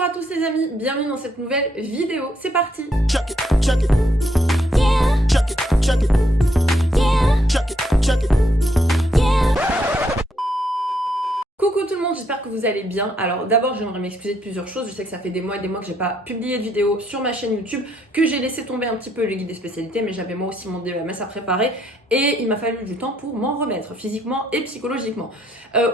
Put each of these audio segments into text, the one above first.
Bonjour à tous les amis, bienvenue dans cette nouvelle vidéo, c'est parti. Check it, check it. Yeah. Check it, check it. Yeah. Check it, check it. Coucou tout le monde, j'espère que vous allez bien. Alors d'abord j'aimerais m'excuser de plusieurs choses. Je sais que ça fait des mois et des mois que j'ai pas publié de vidéo sur ma chaîne YouTube, que j'ai laissé tomber un petit peu le guide des spécialités, mais j'avais moi aussi mon DEMS à préparer et il m'a fallu du temps pour m'en remettre physiquement et psychologiquement.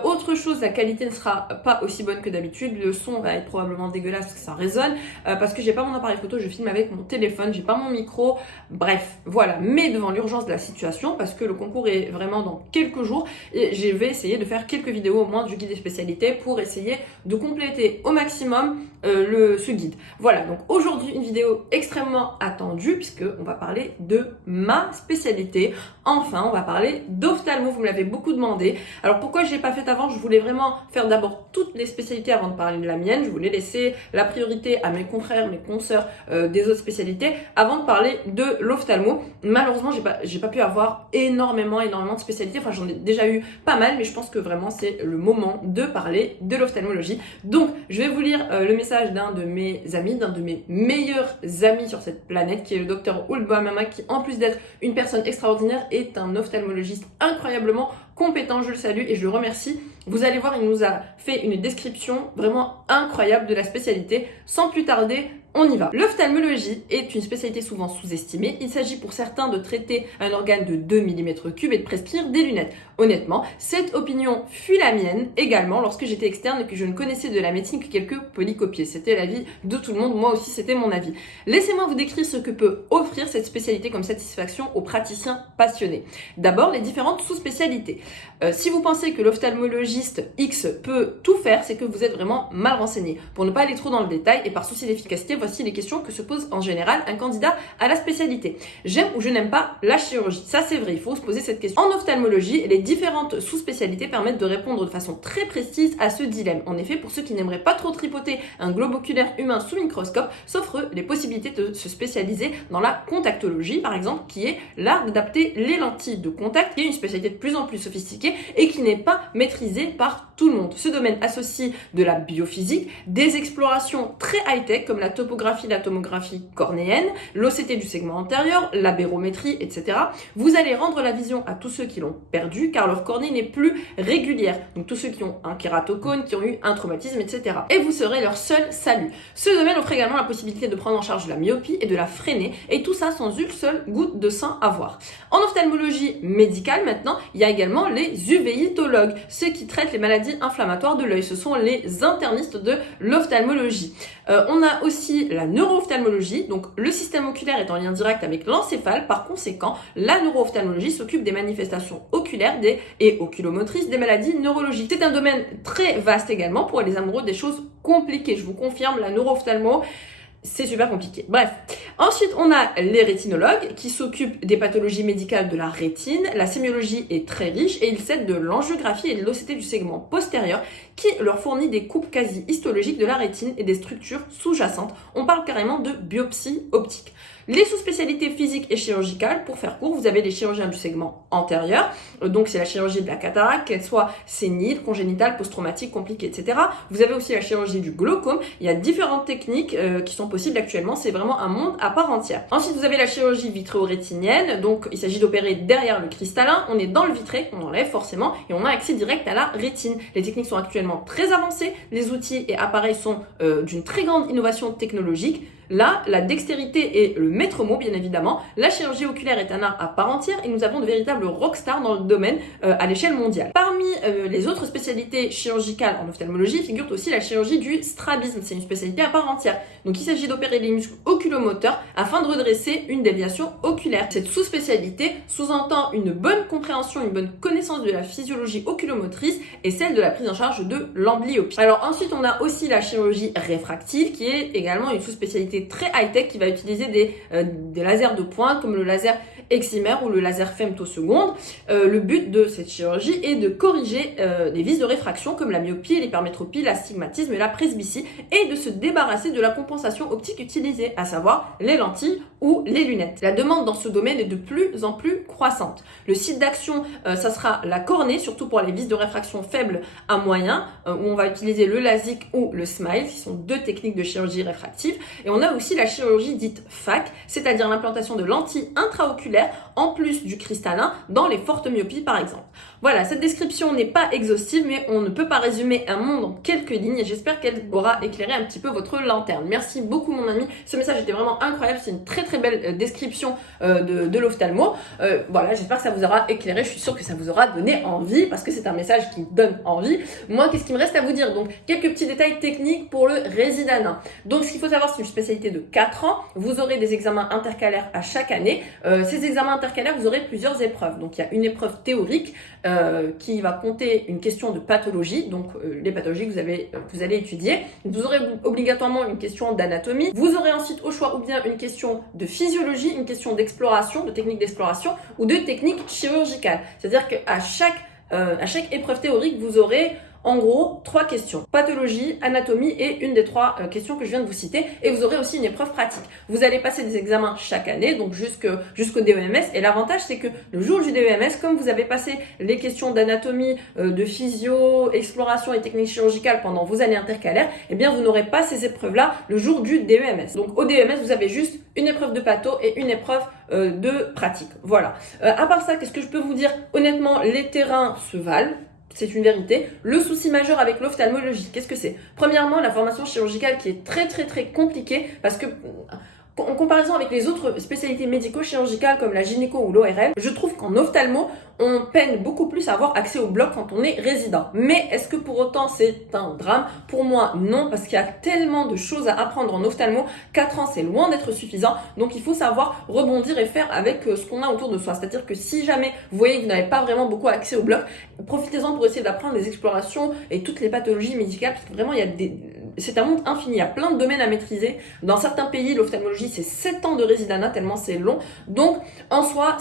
Autre chose, la qualité ne sera pas aussi bonne que d'habitude, le son va être probablement dégueulasse parce que ça résonne, parce que j'ai pas mon appareil photo, je filme avec mon téléphone, j'ai pas mon micro, bref, voilà. Mais devant l'urgence de la situation, parce que le concours est vraiment dans quelques jours, et je vais essayer de faire quelques vidéos au moins du guide des spécialités pour essayer de compléter au maximum ce guide. Voilà, donc aujourd'hui une vidéo extrêmement attendue puisque on va parler de ma spécialité. Enfin, on va parler d'ophtalmo, vous me l'avez beaucoup demandé. Alors pourquoi je l'ai pas fait avant? Je voulais vraiment faire d'abord toutes les spécialités avant de parler de la mienne. Je voulais laisser la priorité à mes confrères, mes consoeurs des autres spécialités avant de parler de l'ophtalmo. Malheureusement, j'ai pas pu avoir énormément de spécialités. Enfin, j'en ai déjà eu pas mal, mais je pense que vraiment c'est le moment de parler de l'ophtalmologie. Donc, je vais vous lire le message d'un de mes amis, d'un de mes meilleurs amis sur cette planète, qui est le docteur Ould Bohamama, qui en plus d'être une personne extraordinaire, est un ophtalmologiste incroyablement compétent. Je le salue et je le remercie. Vous allez voir, il nous a fait une description vraiment incroyable de la spécialité. Sans plus tarder, on y va. L'ophtalmologie est une spécialité souvent sous-estimée. Il s'agit pour certains de traiter un organe de 2 mm3 et de prescrire des lunettes. Honnêtement, cette opinion fut la mienne également lorsque j'étais externe et que je ne connaissais de la médecine que quelques polycopiés. C'était l'avis de tout le monde, moi aussi c'était mon avis. Laissez-moi vous décrire ce que peut offrir cette spécialité comme satisfaction aux praticiens passionnés. D'abord, les différentes sous-spécialités. Si vous pensez que l'ophtalmologiste X peut tout faire, c'est que vous êtes vraiment mal renseigné. Pour ne pas aller trop dans le détail et par souci d'efficacité, voici les questions que se pose en général un candidat à la spécialité. J'aime ou je n'aime pas la chirurgie? Ça c'est vrai, il faut se poser cette question. En ophtalmologie, les différentes sous-spécialités permettent de répondre de façon très précise à ce dilemme. En effet, pour ceux qui n'aimeraient pas trop tripoter un globe oculaire humain sous microscope, s'offrent les possibilités de se spécialiser dans la contactologie, par exemple, qui est l'art d'adapter les lentilles de contact, qui est une spécialité de plus en plus sophistiquée et qui n'est pas maîtrisée par tout le monde. Ce domaine associe de la biophysique, des explorations très high-tech comme la topographie, la tomographie cornéenne, l'OCT du segment antérieur, la bérométrie, etc. Vous allez rendre la vision à tous ceux qui l'ont perdu car leur cornée n'est plus régulière. Donc tous ceux qui ont un kératocone, qui ont eu un traumatisme, etc. Et vous serez leur seul salut. Ce domaine offre également la possibilité de prendre en charge la myopie et de la freiner, et tout ça sans une seule goutte de sang à voir. En ophtalmologie médicale maintenant, il y a également les uvéitologues, ceux qui traitent les maladies inflammatoires de l'œil. Ce sont les internistes de l'ophtalmologie. On a aussi la neuro-ophtalmologie, donc le système oculaire est en lien direct avec l'encéphale. Par conséquent, la neuro-ophtalmologie s'occupe des manifestations oculaires et oculomotrices des maladies neurologiques. C'est un domaine très vaste également pour les amoureux des choses compliquées. Je vous confirme, la neuro-ophtalmo, c'est super compliqué. Bref. Ensuite, on a les rétinologues qui s'occupent des pathologies médicales de la rétine. La sémiologie est très riche et ils s'aident de l'angiographie et de l'OCT du segment postérieur qui leur fournit des coupes quasi histologiques de la rétine et des structures sous-jacentes. On parle carrément de biopsie optique. Les sous-spécialités physiques et chirurgicales, pour faire court, vous avez les chirurgiens du segment antérieur, donc c'est la chirurgie de la cataracte, qu'elle soit sénile, congénitale, post-traumatique, compliquée, etc. Vous avez aussi la chirurgie du glaucome. Il y a différentes techniques qui sont possibles actuellement, c'est vraiment un monde à part entière. Ensuite, vous avez la chirurgie vitréo-rétinienne, donc il s'agit d'opérer derrière le cristallin, on est dans le vitré, on enlève forcément, et on a accès direct à la rétine. Les techniques sont actuellement très avancées, les outils et appareils sont d'une très grande innovation technologique. Là, la dextérité est le maître mot, bien évidemment. La chirurgie oculaire est un art à part entière et nous avons de véritables rockstars dans le domaine à l'échelle mondiale. Parmi les autres spécialités chirurgicales en ophtalmologie figure aussi la chirurgie du strabisme. C'est une spécialité à part entière. Donc il s'agit d'opérer les muscles oculomoteurs afin de redresser une déviation oculaire. Cette sous-spécialité sous-entend une bonne compréhension, une bonne connaissance de la physiologie oculomotrice et celle de la prise en charge de l'amblyopie. Alors ensuite, on a aussi la chirurgie réfractive qui est également une sous-spécialité spécialité très high-tech qui va utiliser des lasers de pointe comme le laser excimer ou le laser femtoseconde. Le but de cette chirurgie est de corriger les vices de réfraction comme la myopie, l'hypermétropie, l'astigmatisme et la presbytie et de se débarrasser de la compensation optique utilisée, à savoir les lentilles ou les lunettes. La demande dans ce domaine est de plus en plus croissante. Le site d'action, ça sera la cornée, surtout pour les vices de réfraction faibles à moyen, où on va utiliser le LASIK ou le SMILE, qui sont deux techniques de chirurgie réfractive. Et on a aussi la chirurgie dite FAC, c'est-à-dire l'implantation de lentilles intraoculaires en plus du cristallin dans les fortes myopies par exemple. Voilà, cette description n'est pas exhaustive, mais on ne peut pas résumer un monde en quelques lignes et j'espère qu'elle aura éclairé un petit peu votre lanterne. Merci beaucoup mon ami, ce message était vraiment incroyable, c'est une très très belle description de l'ophtalmo. Voilà, j'espère que ça vous aura éclairé, je suis sûre que ça vous aura donné envie parce que c'est un message qui donne envie. Moi, qu'est-ce qu'il me reste à vous dire? Donc, quelques petits détails techniques pour le Résidana. Donc, ce qu'il faut savoir, c'est une spécialité de 4 ans. Vous aurez des examens intercalaires à chaque année. Ces examens intercalaires, vous aurez plusieurs épreuves. Donc, il y a une épreuve théorique qui va compter une question de pathologie, donc les pathologies que vous allez étudier. Vous aurez obligatoirement une question d'anatomie. Vous aurez ensuite au choix ou bien une question de physiologie, une question d'exploration, de technique d'exploration ou de technique chirurgicale. C'est-à-dire qu'à chaque épreuve théorique, vous aurez en gros 3 questions. Pathologie, anatomie et une des 3 questions que je viens de vous citer. Et vous aurez aussi une épreuve pratique. Vous allez passer des examens chaque année, donc jusqu'au DEMS. Et l'avantage, c'est que le jour du DEMS, comme vous avez passé les questions d'anatomie, de physio, exploration et technique chirurgicale pendant vos années intercalaires, eh bien vous n'aurez pas ces épreuves-là le jour du DEMS. Donc au DEMS, vous avez juste une épreuve de patho et une épreuve de pratique. Voilà. À part ça, qu'est-ce que je peux vous dire? Honnêtement, les terrains se valent. C'est une vérité. Le souci majeur avec l'ophtalmologie, qu'est-ce que c'est? Premièrement, la formation chirurgicale qui est très très très compliquée parce que en comparaison avec les autres spécialités médico-chirurgicales comme la gynéco ou l'ORL, je trouve qu'en ophtalmo, on peine beaucoup plus à avoir accès au bloc quand on est résident. Mais est-ce que pour autant c'est un drame? Pour moi, non, parce qu'il y a tellement de choses à apprendre en ophtalmo. 4 ans, c'est loin d'être suffisant. Donc il faut savoir rebondir et faire avec ce qu'on a autour de soi. C'est-à-dire que si jamais vous voyez que vous n'avez pas vraiment beaucoup accès au bloc, profitez-en pour essayer d'apprendre les explorations et toutes les pathologies médicales. Parce que vraiment, c'est un monde infini. Il y a plein de domaines à maîtriser. Dans certains pays, l'ophtalmologie, c'est 7 ans de résidana, tellement c'est long. Donc, en soi,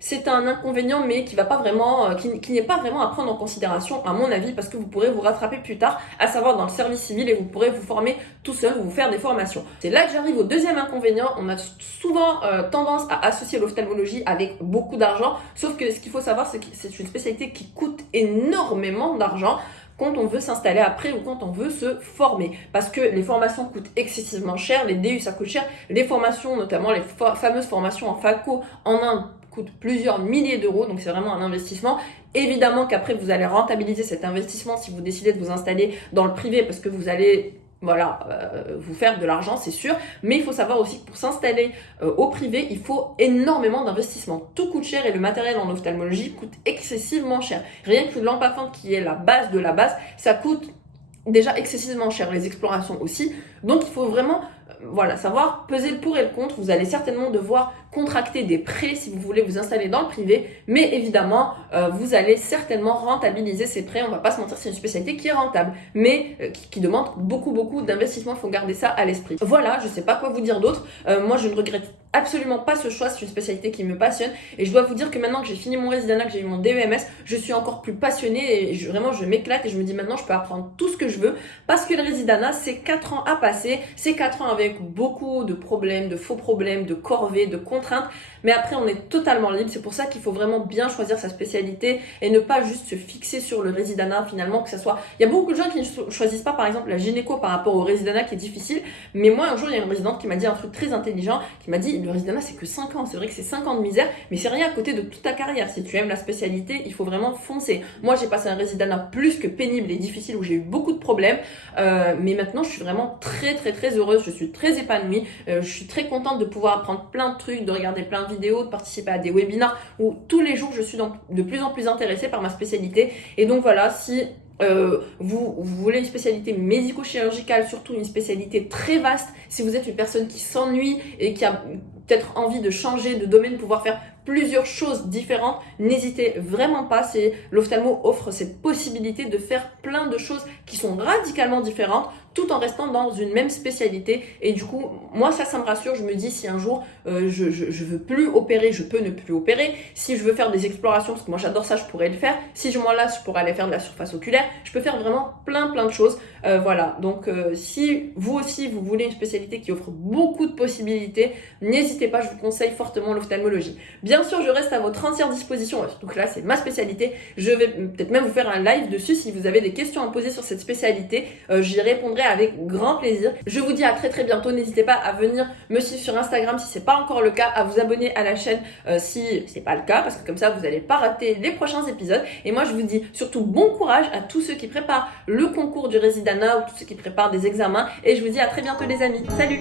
c'est un inconvénient, mais qui va pas vraiment, qui n'est pas vraiment à prendre en considération, à mon avis, parce que vous pourrez vous rattraper plus tard, à savoir dans le service civil, et vous pourrez vous former tout seul ou vous faire des formations. C'est là que j'arrive au deuxième inconvénient. On a souvent tendance à associer l'ophtalmologie avec beaucoup d'argent, sauf que ce qu'il faut savoir, c'est que c'est une spécialité qui coûte énormément d'argent quand on veut s'installer après ou quand on veut se former. Parce que les formations coûtent excessivement cher, les DU ça coûte cher, les formations, notamment les fameuses formations en faco en Inde, coûtent plusieurs milliers d'euros, donc c'est vraiment un investissement. Évidemment qu'après vous allez rentabiliser cet investissement si vous décidez de vous installer dans le privé parce que vous allez vous faire de l'argent, c'est sûr, mais il faut savoir aussi que pour s'installer au privé, il faut énormément d'investissement. Tout coûte cher et le matériel en ophtalmologie coûte excessivement cher. Rien qu'une lampe à fente qui est la base de la base, ça coûte déjà excessivement cher, les explorations aussi. Donc il faut vraiment savoir peser le pour et le contre. Vous allez certainement devoir contracter des prêts si vous voulez vous installer dans le privé, mais évidemment, vous allez certainement rentabiliser ces prêts. On va pas se mentir, c'est une spécialité qui est rentable, mais qui demande beaucoup d'investissement. Il faut garder ça à l'esprit. Voilà, je sais pas quoi vous dire d'autre. Moi, je ne regrette absolument pas ce choix. C'est une spécialité qui me passionne et je dois vous dire que maintenant que j'ai fini mon résidana, que j'ai eu mon DEMS, je suis encore plus passionnée et vraiment je m'éclate et je me dis maintenant je peux apprendre tout ce que je veux parce que le résidana, c'est 4 ans à passer. C'est 4 ans avec beaucoup de problèmes, de faux problèmes, de corvées, de contraintes, mais après on est totalement libre. C'est pour ça qu'il faut vraiment bien choisir sa spécialité et ne pas juste se fixer sur le résidana finalement, que ça soit... Il y a beaucoup de gens qui ne choisissent pas par exemple la gynéco par rapport au résidana qui est difficile, mais moi un jour il y a une résidente qui m'a dit un truc très intelligent, qui m'a dit le résidana c'est que 5 ans, c'est vrai que c'est 5 ans de misère, mais c'est rien à côté de toute ta carrière. Si tu aimes la spécialité, il faut vraiment foncer. Moi j'ai passé un résidana plus que pénible et difficile où j'ai eu beaucoup de problèmes, mais maintenant je suis vraiment très heureuse, je suis très épanouie, je suis très contente de pouvoir apprendre plein de trucs, de regarder plein de vidéos, de participer à des webinars où tous les jours je suis de plus en plus intéressée par ma spécialité. Et donc voilà, si vous voulez une spécialité médico-chirurgicale, surtout une spécialité très vaste, si vous êtes une personne qui s'ennuie et qui a peut-être envie de changer de domaine, pouvoir faire plusieurs choses différentes, n'hésitez vraiment pas. L'ophtalmo offre cette possibilité de faire plein de choses qui sont radicalement différentes tout en restant dans une même spécialité. Et du coup, moi, ça me rassure. Je me dis, si un jour, je veux plus opérer, je peux ne plus opérer. Si je veux faire des explorations, parce que moi, j'adore ça, je pourrais le faire. Si je m'en lasse, je pourrais aller faire de la surface oculaire. Je peux faire vraiment plein de choses. Voilà. Donc, si vous aussi, vous voulez une spécialité qui offre beaucoup de possibilités, n'hésitez pas, je vous conseille fortement l'ophtalmologie. Bien sûr, je reste à votre entière disposition. Donc là, c'est ma spécialité. Je vais peut-être même vous faire un live dessus si vous avez des questions à poser sur cette spécialité. J'y répondrai avec grand plaisir. Je vous dis à très bientôt. N'hésitez pas à venir me suivre sur Instagram si c'est pas encore le cas, à vous abonner à la chaîne si c'est pas le cas, parce que comme ça vous n'allez pas rater les prochains épisodes. Et moi je vous dis surtout bon courage à tous ceux qui préparent le concours du Residana ou tous ceux qui préparent des examens. Et je vous dis à très bientôt les amis. Salut!